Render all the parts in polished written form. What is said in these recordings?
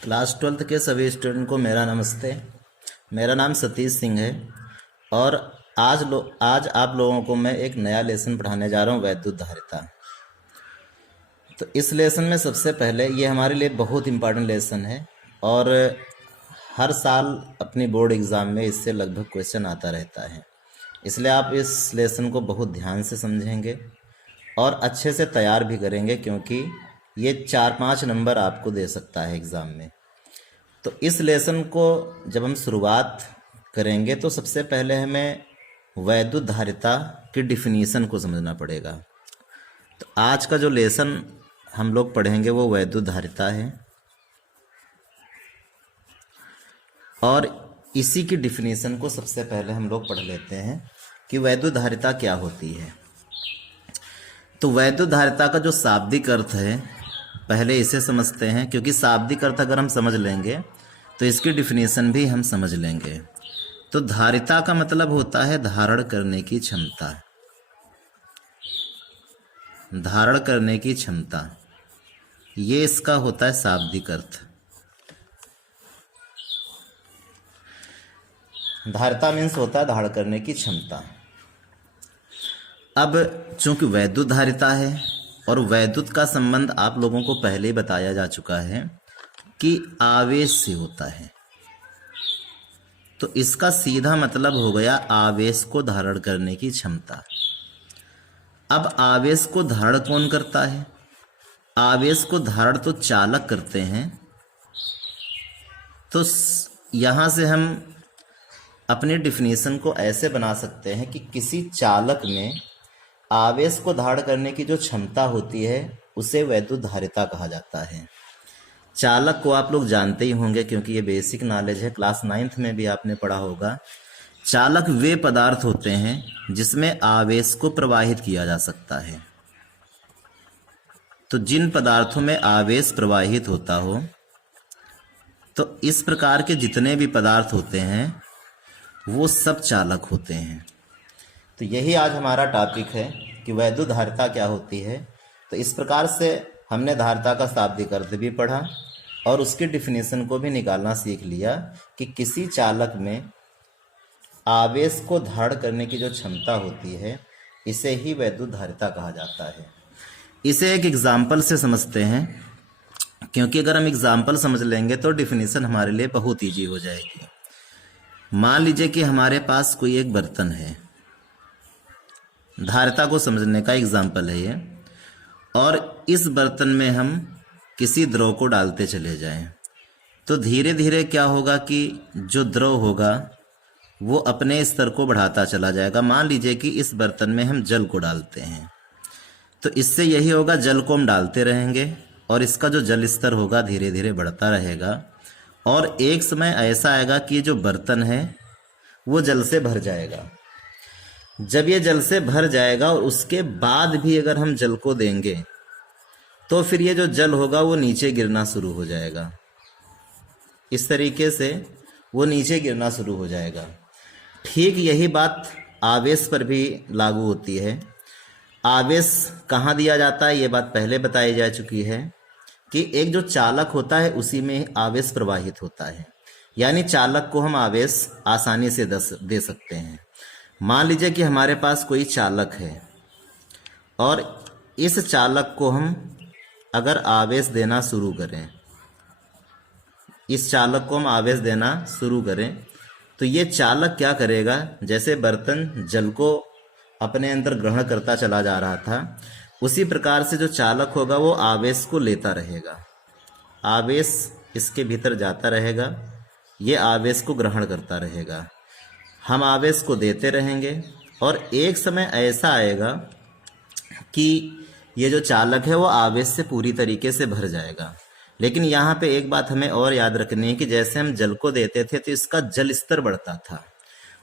Class 12th के सभी student को मेरा नमस्ते। मेरा नाम सतीश सिंह है और आज आप लोगों को मैं एक नया लेसन पढ़ाने जा रहा हूँ, वैद्युत धारिता। तो इस लेसन में सबसे पहले ये हमारे लिए बहुत इम्पॉर्टेंट लेसन है और हर साल अपनी बोर्ड एग्ज़ाम में इससे लगभग क्वेश्चन आता रहता है। इसलिए आप इस लेसन को बहुत ध्यान से समझेंगे और अच्छे से तैयार भी करेंगे, क्योंकि ये 4-5 नंबर आपको दे सकता है एग्ज़ाम में। तो इस लेसन को जब हम शुरुआत करेंगे तो सबसे पहले हमें वैद्युत धारिता की डिफिनीशन को समझना पड़ेगा। तो आज का जो लेसन हम लोग पढ़ेंगे वो वैद्युत धारिता है और इसी की डिफिनीशन को सबसे पहले हम लोग पढ़ लेते हैं कि वैद्युत धारिता क्या होती है। तो वैद्युत धारिता का जो शाब्दिक अर्थ है पहले इसे समझते हैं, क्योंकि शाब्दिक अर्थ अगर हम समझ लेंगे तो इसकी डिफिनीशन भी हम समझ लेंगे। तो धारिता का मतलब होता है धारण करने की क्षमता, धारण करने की क्षमता, ये इसका होता है शाब्दिक अर्थ। धारिता मीन्स होता है धारण करने की क्षमता। अब चूंकि वैद्युत धारिता है और वैद्युत का संबंध आप लोगों को पहले ही बताया जा चुका है कि आवेश से होता है, तो इसका सीधा मतलब हो गया आवेश को धारण करने की क्षमता। अब आवेश को धारण कौन करता है? आवेश को धारण तो चालक करते हैं। तो यहां से हम अपनी डिफिनीशन को ऐसे बना सकते हैं कि किसी चालक में आवेश को धारण करने की जो क्षमता होती है उसे वैद्युत धारिता कहा जाता है। चालक को आप लोग जानते ही होंगे, क्योंकि ये बेसिक नॉलेज है, क्लास 9th में भी आपने पढ़ा होगा। चालक वे पदार्थ होते हैं जिसमें आवेश को प्रवाहित किया जा सकता है। तो जिन पदार्थों में आवेश प्रवाहित होता हो, तो इस प्रकार के जितने भी पदार्थ होते हैं वो सब चालक होते हैं। तो यही आज हमारा टॉपिक है कि वैद्युत धारिता क्या होती है। तो इस प्रकार से हमने धारिता का शाब्दिक अर्थ भी पढ़ा और उसकी डिफिनीशन को भी निकालना सीख लिया कि किसी चालक में आवेश को धारण करने की जो क्षमता होती है इसे ही वैद्युत धारिता कहा जाता है। इसे एक एग्जाम्पल से समझते हैं, क्योंकि अगर हम एग्जाम्पल समझ लेंगे तो डिफिनीशन हमारे लिए बहुत ईजी हो जाएगी। मान लीजिए कि हमारे पास कोई एक बर्तन है, धारिता को समझने का एग्जाम्पल है ये, और इस बर्तन में हम किसी द्रव को डालते चले जाएं, तो धीरे धीरे क्या होगा कि जो द्रव होगा वो अपने स्तर को बढ़ाता चला जाएगा। मान लीजिए कि इस बर्तन में हम जल को डालते हैं, तो इससे यही होगा, जल को हम डालते रहेंगे और इसका जो जल स्तर होगा धीरे धीरे बढ़ता रहेगा और एक समय ऐसा आएगा कि जो बर्तन है वो जल से भर जाएगा। जब ये जल से भर जाएगा और उसके बाद भी अगर हम जल को देंगे तो फिर ये जो जल होगा वो नीचे गिरना शुरू हो जाएगा। इस तरीके से वो नीचे गिरना शुरू हो जाएगा। ठीक यही बात आवेश पर भी लागू होती है। आवेश कहाँ दिया जाता है ये बात पहले बताई जा चुकी है कि एक जो चालक होता है उसी में आवेश प्रवाहित होता है, यानी चालक को हम आवेश आसानी से दे सकते हैं। मान लीजिए कि हमारे पास कोई चालक है और इस चालक को हम अगर आवेश देना शुरू करें, इस चालक को हम आवेश देना शुरू करें, तो ये चालक क्या करेगा, जैसे बर्तन जल को अपने अंदर ग्रहण करता चला जा रहा था, उसी प्रकार से जो चालक होगा वो आवेश को लेता रहेगा। आवेश इसके भीतर जाता रहेगा, ये आवेश को ग्रहण करता रहेगा, हम आवेश को देते रहेंगे और एक समय ऐसा आएगा कि ये जो चालक है वो आवेश से पूरी तरीके से भर जाएगा। लेकिन यहाँ पे एक बात हमें और याद रखनी है कि जैसे हम जल को देते थे तो इसका जल स्तर बढ़ता था,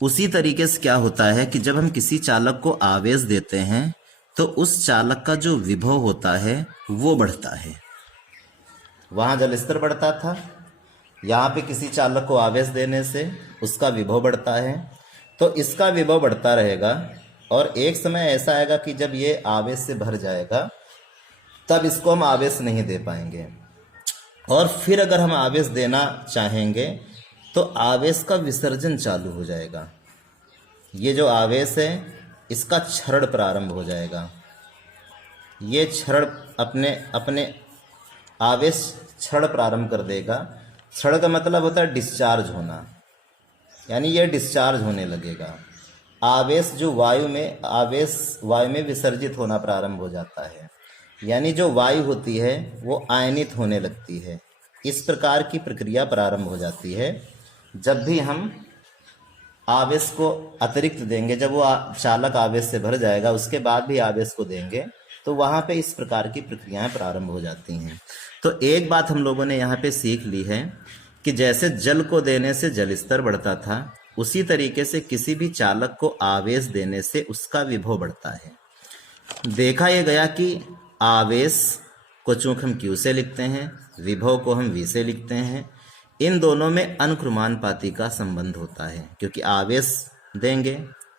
उसी तरीके से क्या होता है कि जब हम किसी चालक को आवेश देते हैं तो उस चालक का जो विभव होता है वो बढ़ता है। वहाँ जल स्तर बढ़ता था, यहाँ पे किसी चालक को आवेश देने से उसका विभव बढ़ता है, तो इसका विभव बढ़ता रहेगा और एक समय ऐसा आएगा कि जब ये आवेश से भर जाएगा तब इसको हम आवेश नहीं दे पाएंगे। और फिर अगर हम आवेश देना चाहेंगे तो आवेश का विसर्जन चालू हो जाएगा। ये जो आवेश है इसका क्षरण प्रारंभ हो जाएगा। ये क्षरण अपने अपने आवेश क्षरण प्रारंभ कर देगा। क्षरण का मतलब होता है डिस्चार्ज होना, यानी ये डिस्चार्ज होने लगेगा। आवेश वायु में विसर्जित होना प्रारंभ हो जाता है, यानी जो वायु होती है वो आयनित होने लगती है। इस प्रकार की प्रक्रिया प्रारंभ हो जाती है। जब भी हम आवेश को अतिरिक्त देंगे, जब वो चालक आवेश से भर जाएगा उसके बाद भी आवेश को देंगे, तो वहाँ पे इस प्रकार की प्रक्रियाएं प्रारंभ हो जाती हैं। तो एक बात हम लोगों ने यहाँ पे सीख ली है कि जैसे जल को देने से जल स्तर बढ़ता था, उसी तरीके से किसी भी चालक को आवेश देने से उसका विभव बढ़ता है। देखा यह गया कि आवेश को चूंकि हम Q से लिखते हैं, विभव को हम V से लिखते हैं, इन दोनों में अनुक्रमानुपाती का संबंध होता है। क्योंकि आवेश देंगे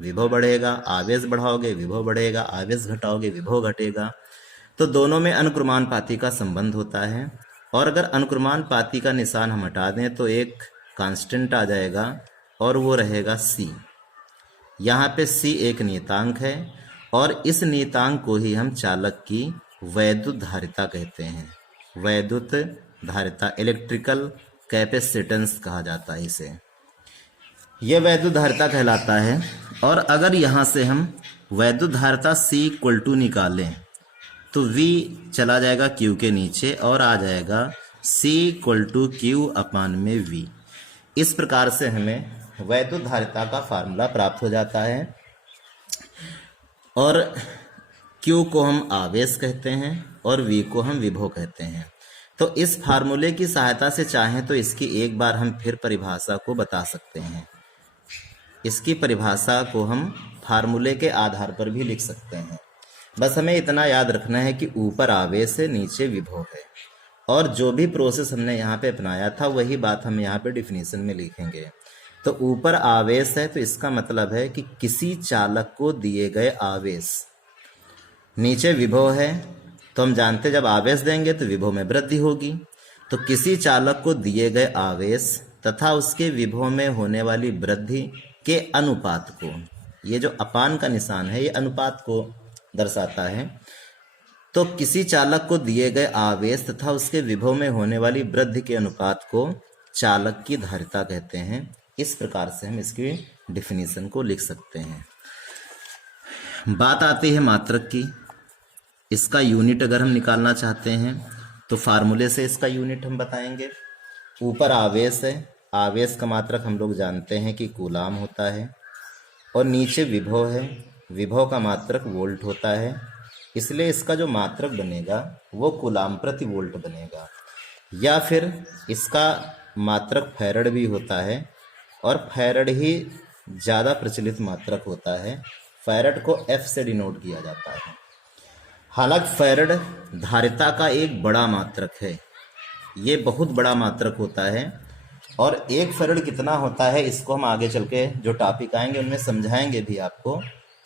विभव बढ़ेगा, आवेश बढ़ाओगे विभव बढ़ेगा, आवेश घटाओगे विभव घटेगा। तो दोनों में अनुक्रमानुपाती का संबंध होता है। और अगर अनुक्रमानुपाती का निशान हम हटा दें तो एक कांस्टेंट आ जाएगा और वो रहेगा C। यहाँ पे C एक नियतांक है और इस नियतांक को ही हम चालक की वैद्युत धारिता कहते हैं। वैद्युत धारिता, इलेक्ट्रिकल कैपेसिटेंस कहा जाता है इसे। यह वैद्युत धारिता कहलाता है। और अगर यहाँ से हम वैद्युत धारिता C = निकालें तो V चला जाएगा Q के नीचे और आ जाएगा C = Q/V। इस प्रकार से हमें वैद्युत धारिता का फार्मूला प्राप्त हो जाता है। और Q को हम आवेश कहते हैं और V को हम विभव कहते हैं। तो इस फार्मूले की सहायता से चाहें तो इसकी एक बार हम फिर परिभाषा को बता सकते हैं। इसकी परिभाषा को हम फार्मूले के आधार पर भी लिख सकते हैं। बस हमें इतना याद रखना है कि ऊपर आवेश है, नीचे विभव है। और जो भी प्रोसेस हमने यहाँ पे अपनाया था वही बात हम यहाँ पे डिफिनीशन में लिखेंगे। तो ऊपर आवेश है तो इसका मतलब है कि किसी चालक को दिए गए आवेश, नीचे विभव है तो हम जानते जब आवेश देंगे तो विभव में वृद्धि होगी। तो किसी चालक को दिए गए आवेश तथा उसके विभव में होने वाली वृद्धि के अनुपात को, ये जो अपान का निशान है ये अनुपात को दर्शाता है। तो किसी चालक को दिए गए आवेश तथा उसके विभव में होने वाली वृद्धि के अनुपात को चालक की धारिता कहते हैं। इस प्रकार से हम इसकी डिफिनीशन को लिख सकते हैं। बात आती है मात्रक की। इसका यूनिट अगर हम निकालना चाहते हैं तो फार्मूले से इसका यूनिट हम बताएंगे। ऊपर आवेश है, आवेश का मात्रक हम लोग जानते हैं कि कूलाम होता है। और नीचे विभव है, विभव का मात्रक वोल्ट होता है। इसलिए इसका जो मात्रक बनेगा वो कूलाम प्रति वोल्ट बनेगा। या फिर इसका मात्रक फैरड भी होता है और फैरड ही ज़्यादा प्रचलित मात्रक होता है। फैरड को F से डिनोट किया जाता है। हालांकि फैरड धारिता का एक बड़ा मात्रक है, ये बहुत बड़ा मात्रक होता है। और एक फैरड कितना होता है इसको हम आगे चल के जो टॉपिक आएंगे उनमें समझाएंगे भी आपको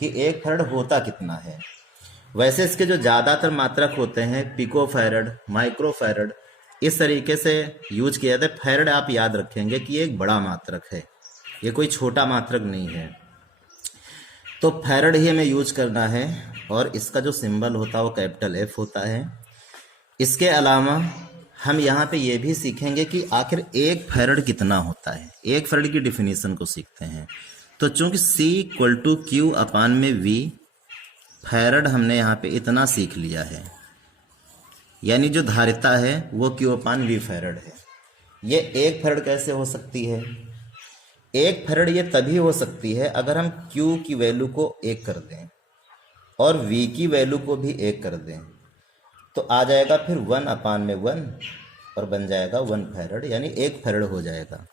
कि एक फैरड होता कितना है। वैसे इसके जो ज़्यादातर मात्रक होते हैं पिको फैरड, माइक्रो फैरड, इस तरीके से यूज किया जाता है। फैरड आप याद रखेंगे कि ये एक बड़ा मात्रक है, ये कोई छोटा मात्रक नहीं है। तो फैरड ही हमें यूज करना है और इसका जो सिंबल होता है वो कैपिटल F होता है। इसके अलावा हम यहाँ पे ये भी सीखेंगे कि आखिर एक फैरड कितना होता है। एक फैरड की डिफिनीशन को सीखते हैं। तो चूंकि C = Q/V, फैरड हमने यहाँ पे इतना सीख लिया है, यानी जो धारिता है वो Q/V फैरड है। ये एक फैरड कैसे हो सकती है? एक फैरड ये तभी हो सकती है अगर हम Q की वैल्यू को 1 कर दें और V की वैल्यू को भी 1 कर दें, तो आ जाएगा फिर 1/1 और बन जाएगा 1 फैरड, यानी 1 फैरड हो जाएगा।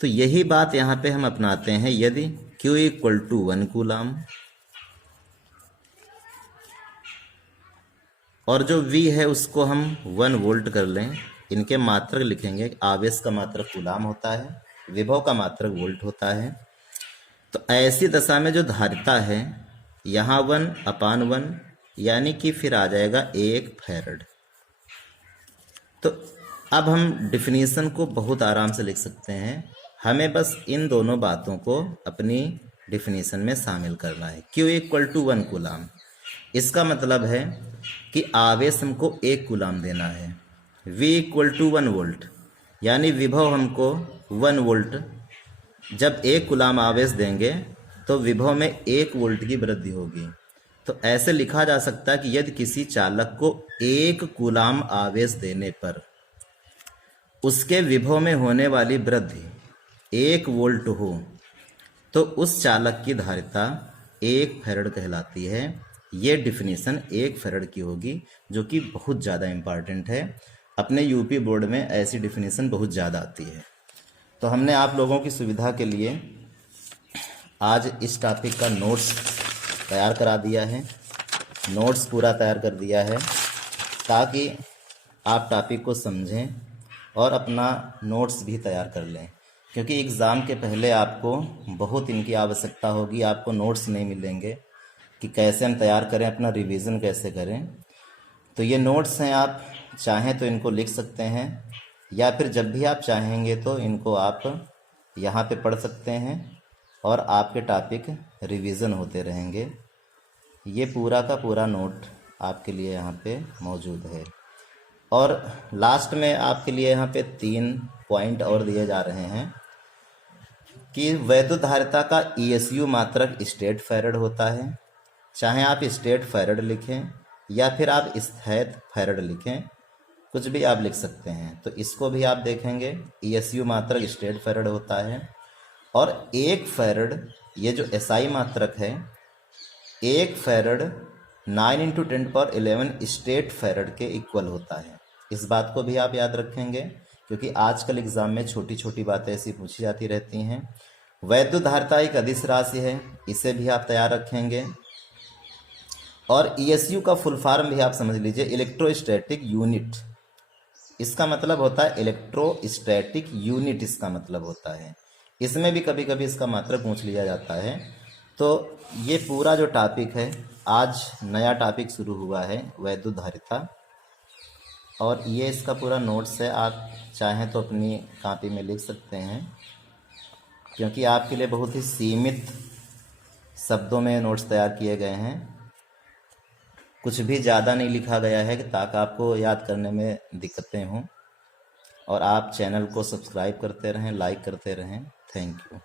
तो यही बात यहाँ पे हम अपनाते हैं। यदि Q = 1 कूलाम और जो V है उसको हम 1 वोल्ट कर लें, इनके मात्रक लिखेंगे। आवेश का मात्रक कूलाम होता है, विभव का मात्रक वोल्ट होता है। तो ऐसी दशा में जो धारिता है यहाँ 1/1 यानी कि फिर आ जाएगा 1 फैरड। तो अब हम डिफिनीशन को बहुत आराम से लिख सकते हैं। हमें बस इन दोनों बातों को अपनी डिफिनीशन में शामिल करना है। Q इक्वल टू 1 कूलाम, इसका मतलब है कि आवेश हमको 1 कूलाम देना है। V इक्वल टू 1 वोल्ट, यानी विभव हमको 1 वोल्ट, जब 1 कूलाम आवेश देंगे तो विभव में 1 वोल्ट की वृद्धि होगी। तो ऐसे लिखा जा सकता है कि यदि किसी चालक को 1 कूलाम आवेश देने पर उसके विभव में होने वाली वृद्धि 1 वोल्ट हो तो उस चालक की धारिता 1 फैरड कहलाती है। ये डिफिनीशन 1 फैरड की होगी, जो कि बहुत ज़्यादा इम्पॉर्टेंट है। अपने यूपी बोर्ड में ऐसी डिफिनीशन बहुत ज़्यादा आती है। तो हमने आप लोगों की सुविधा के लिए आज इस टॉपिक का नोट्स तैयार करा दिया है, नोट्स पूरा तैयार कर दिया है, ताकि आप टॉपिक को समझें और अपना नोट्स भी तैयार कर लें, क्योंकि एग्ज़ाम के पहले आपको बहुत इनकी आवश्यकता होगी। आपको नोट्स नहीं मिलेंगे कि कैसे हम तैयार करें, अपना रिवीजन कैसे करें। तो ये नोट्स हैं, आप चाहें तो इनको लिख सकते हैं, या फिर जब भी आप चाहेंगे तो इनको आप यहाँ पे पढ़ सकते हैं और आपके टॉपिक रिवीजन होते रहेंगे। ये पूरा का पूरा नोट आपके लिए यहाँ पे मौजूद है। और लास्ट में आपके लिए यहाँ पे 3 पॉइंट और दिए जा रहे हैं कि वैद्युत धारिता का ESU मात्रक स्टेट फैरड होता है। चाहे आप स्टेट फैरड लिखें या फिर आप स्थैत फैरड लिखें, कुछ भी आप लिख सकते हैं। तो इसको भी आप देखेंगे, ESU मात्रक स्टेट फैरड होता है। और 1 फैरड, ये जो SI मात्रक है, 1 फैरड 9 × 10⁻11 स्टेट फैरड के इक्वल होता है। इस बात को भी आप याद रखेंगे, क्योंकि आजकल एग्जाम में छोटी छोटी बातें ऐसी पूछी जाती रहती हैं। वैद्युत धारिता एक अदिश राशि है, इसे भी आप तैयार रखेंगे। और ESU का फुल फॉर्म भी आप समझ लीजिए, इलेक्ट्रोस्टैटिक यूनिट। इसका मतलब होता है इलेक्ट्रोस्टैटिक यूनिट, इसका मतलब होता है। इसमें भी कभी कभी इसका मात्रक पूछ लिया जाता है। तो ये पूरा जो टॉपिक है, आज नया टॉपिक शुरू हुआ है, वैद्युत धारिता, और ये इसका पूरा नोट्स है। आप चाहें तो अपनी कॉपी में लिख सकते हैं, क्योंकि आपके लिए बहुत ही सीमित शब्दों में नोट्स तैयार किए गए हैं। कुछ भी ज़्यादा नहीं लिखा गया है ताकि आपको याद करने में दिक्कतें हों। और आप चैनल को सब्सक्राइब करते रहें, लाइक करते रहें। Thank you.